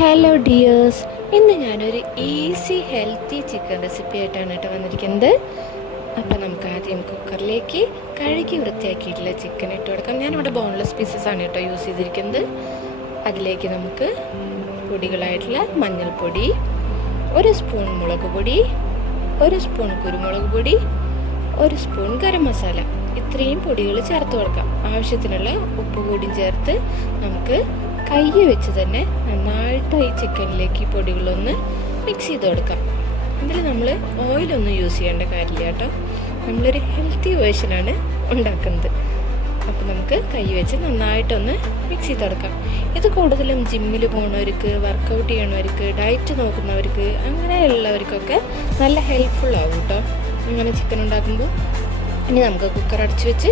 Hello dears, ഇന്ന് ഞാനൊരു easy healthy chicken recipe ആയിട്ടാണ് കേട്ടോ വന്നിരിക്കുന്നത്. അപ്പോൾ നമുക്ക് ആദ്യം കുക്കറിലേക്ക് കഴുകി വൃത്തിയാക്കിയിട്ടുള്ള ചിക്കൻ ഇട്ട് കൊടുക്കാം. ഞാനിവിടെ ബോൺലെസ് പീസസ് ആണ് കേട്ടോ യൂസ് ചെയ്തിരിക്കുന്നത്. അതിലേക്ക് നമുക്ക് പൊടികളായിട്ടുള്ള മഞ്ഞൾപ്പൊടി, 1 സ്പൂൺ മുളക് പൊടി, 1 സ്പൂൺ കുരുമുളക് പൊടി, 1 സ്പൂൺ ഗരം മസാല, ഇത്രയും പൊടികൾ ചേർത്ത് കൊടുക്കാം. ആവശ്യത്തിനുള്ള ഉപ്പ് കൂടിയും ചേർത്ത് നമുക്ക് കൈ വെച്ച് തന്നെ നന്നായിട്ട് ഈ ചിക്കനിലേക്ക് ഈ പൊടികളൊന്ന് മിക്സ് ചെയ്ത് കൊടുക്കാം. ഇതിൽ നമ്മൾ ഓയിലൊന്നും യൂസ് ചെയ്യേണ്ട കാര്യമില്ല കേട്ടോ. നമ്മളൊരു ഹെൽത്തി വേർഷനാണ് ഉണ്ടാക്കുന്നത്. അപ്പോൾ നമുക്ക് കൈ വെച്ച് നന്നായിട്ടൊന്ന് മിക്സ് ചെയ്ത് കൊടുക്കാം. ഇത് കൂടുതലും ജിമ്മിൽ പോകുന്നവർക്ക്, വർക്കൗട്ട് ചെയ്യണവർക്ക്, ഡയറ്റ് നോക്കുന്നവർക്ക്, അങ്ങനെയുള്ളവർക്കൊക്കെ നല്ല ഹെൽപ്ഫുൾ ആകും കേട്ടോ അങ്ങനെ ചിക്കൻ ഉണ്ടാക്കുമ്പോൾ. ഇനി നമുക്ക് കുക്കർ അടച്ച് വെച്ച്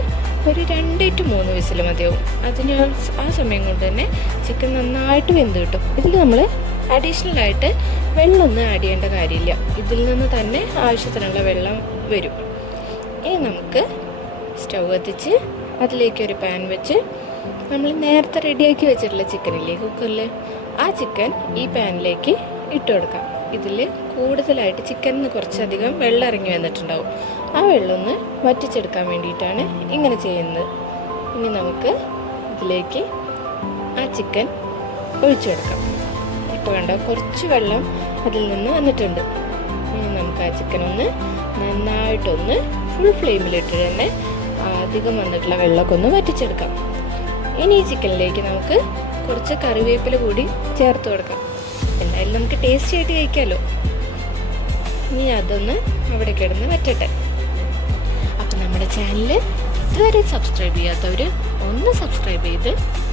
ഒരു 2 to 3 വിസിൽ മതിയാവും. ആ സമയം കൊണ്ട് തന്നെ ചിക്കൻ നന്നായിട്ട് വെന്ത് കിട്ടും. ഇതിൽ നമ്മൾ അഡീഷണലായിട്ട് വെള്ളമൊന്നും ആഡ് ചെയ്യേണ്ട കാര്യമില്ല. ഇതിൽ നിന്ന് തന്നെ ആവശ്യത്തിനുള്ള വെള്ളം വരും. ഇനി നമുക്ക് സ്റ്റൗ കത്തിച്ച് അതിലേക്കൊരു പാൻ വെച്ച് നമ്മൾ നേരത്തെ റെഡിയാക്കി വെച്ചിട്ടുള്ള ചിക്കനില്ലേ കുക്കറിൽ, ആ ചിക്കൻ ഈ പാനിലേക്ക് ഇട്ട് കൊടുക്കാം. ഇതിൽ കൂടുതലായിട്ട് ചിക്കനിന് കുറച്ചധികം വെള്ളം ഇറങ്ങി വന്നിട്ടുണ്ടാവും. ആ വെള്ളം ഒന്ന് വറ്റിച്ചെടുക്കാൻ വേണ്ടിയിട്ടാണ് ഇങ്ങനെ ചെയ്യുന്നത്. ഇനി നമുക്ക് ഇതിലേക്ക് ആ ചിക്കൻ ഒഴിച്ചു കൊടുക്കാം. ഇപ്പോൾ കണ്ടോ, കുറച്ച് വെള്ളം അതിൽ നിന്ന് വന്നിട്ടുണ്ട്. ഇനി നമുക്ക് ആ ചിക്കൻ ഒന്ന് നന്നായിട്ടൊന്ന് ഫുൾ ഫ്ലെയിമിലിട്ട് തന്നെ അധികം വന്നിട്ടുള്ള വെള്ളമൊക്കെ ഒന്ന് വറ്റിച്ചെടുക്കാം. ഇനി ഈ ചിക്കനിലേക്ക് നമുക്ക് കുറച്ച് കറിവേപ്പില കൂടി ചേർത്ത് കൊടുക്കാം. എന്തായാലും നമുക്ക് ടേസ്റ്റി ആയിട്ട് കഴിക്കാമല്ലോ. ഇനി അതൊന്ന് അവിടെ കിടന്ന് വറ്റട്ടെ. അപ്പം നമ്മുടെ ചാനൽ ഇതുവരെ സബ്സ്ക്രൈബ് ചെയ്യാത്തവർ ഒന്ന് സബ്സ്ക്രൈബ് ചെയ്ത്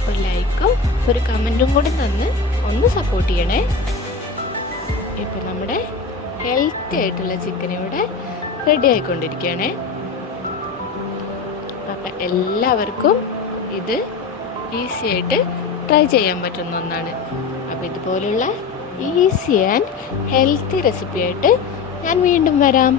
ഒരു ലൈക്കും ഒരു കമൻറ്റും കൂടി തന്ന് ഒന്ന് സപ്പോർട്ട് ചെയ്യണേ. ഇപ്പോൾ നമ്മുടെ ഹെൽത്തി ആയിട്ടുള്ള ചിക്കൻ ഇവിടെ റെഡി ആയിക്കൊണ്ടിരിക്കുകയാണേ. അപ്പം എല്ലാവർക്കും ഇത് ഈസി ആയിട്ട് ട്രൈ ചെയ്യാൻ പറ്റുന്ന ഒന്നാണ്. അപ്പോൾ ഇതുപോലുള്ള ഈസി ആൻഡ് ഹെൽത്തി റെസിപ്പി ആയിട്ട് ഞാൻ വീണ്ടും വരാം.